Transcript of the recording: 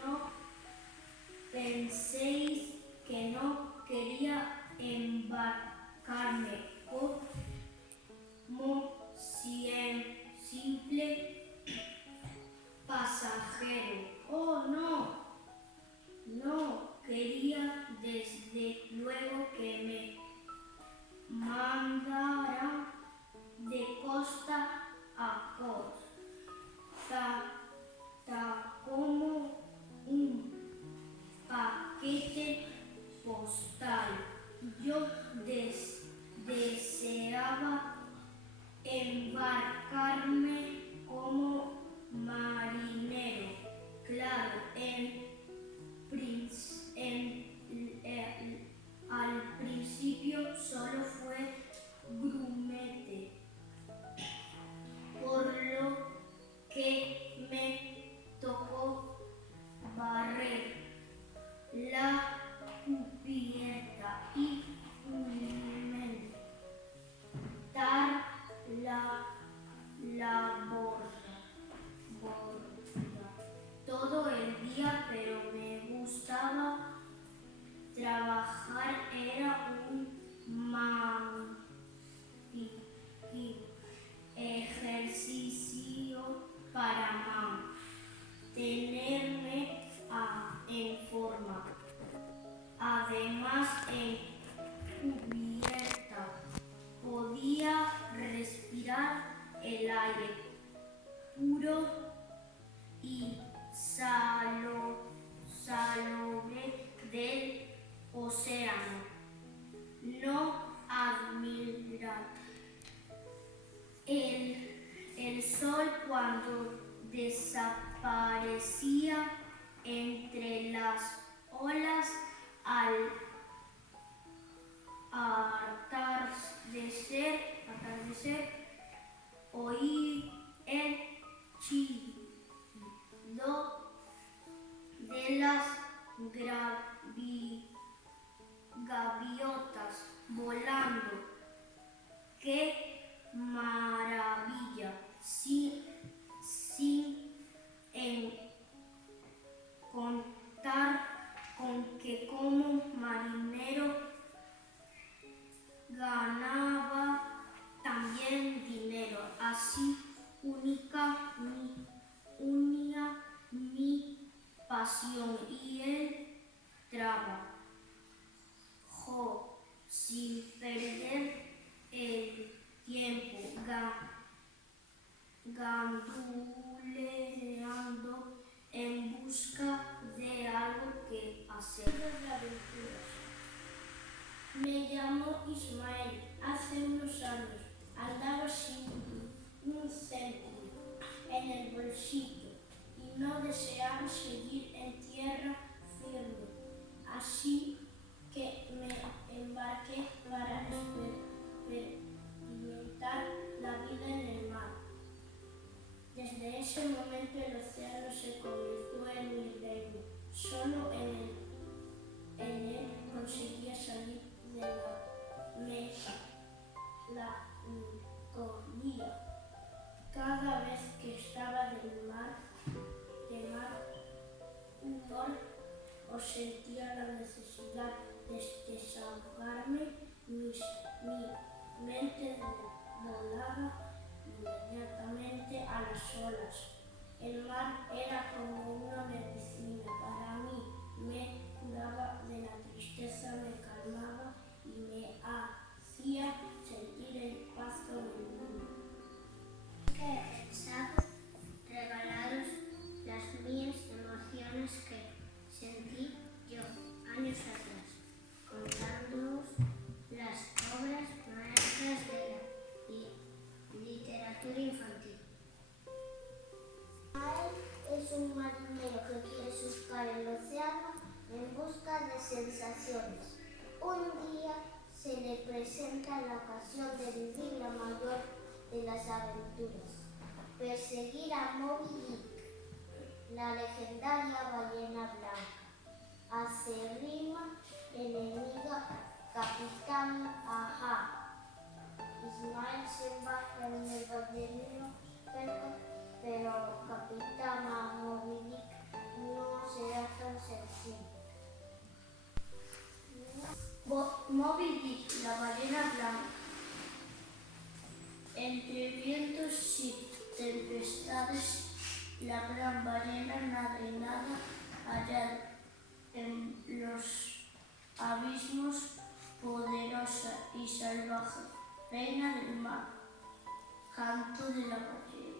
no penséis que no quería embarcarme como simple pasajero. Oh, no, no quería desde luego que me mandara de costa a costa, como un paquete postal. Yo deseaba embarcarme como marinero. Claro, al principio solo fue grumete, por lo que me tocó barrer la cubierta y dar la borda todo el día, pero me gustaba trabajar. Era un magnífico ejercicio para mantenerme en forma. Además, en cubierta podía respirar el aire puro y salobre del océano. No admirar el sol cuando desaparecía entre las olas al atardecer, oí el chillido de las gaviotas volando. ¡Qué maravilla! Sin contar con que como marinero ganaba también dinero. Así unía mi pasión y el trabajo sin perder el tiempo, ganduleando en busca de algo que hacer. Me llamo Ismael. Hace unos años andaba sin un céntimo en el bolsillo y no deseaba seguir en tierra firme. Así que me embarqué para experimentar la vida en el mar. Desde ese momento el océano se convirtió en mi reino. Solo en él conseguía salir de la melancolía. Cada vez que estaba de mal humor o sentía la necesidad de desahogarme, mi mente volaba inmediatamente a las olas. El mar era como una medicina para mí. Me curaba de la tristeza, me calmaba y me hacía sentir en paz con el mundo. Que pensado regalaros las mías emociones que sentí yo años atrás, contándoos las obras maestras de la literatura infantil. Es un marinero que quiere surcar el océano en busca de sensaciones. Un día se le presenta la ocasión de vivir la mayor de las aventuras: perseguir a Moby Dick, la legendaria ballena blanca, acérrima enemiga Capitán Ahab. Ismael se embarca en el ballenero, pero Capitán Moby Dick no Moby Dick, la ballena blanca. Entre vientos y tempestades, la gran ballena nada y nada allá en los abismos, poderosa y salvaje, reina del mar, canto de la ballena.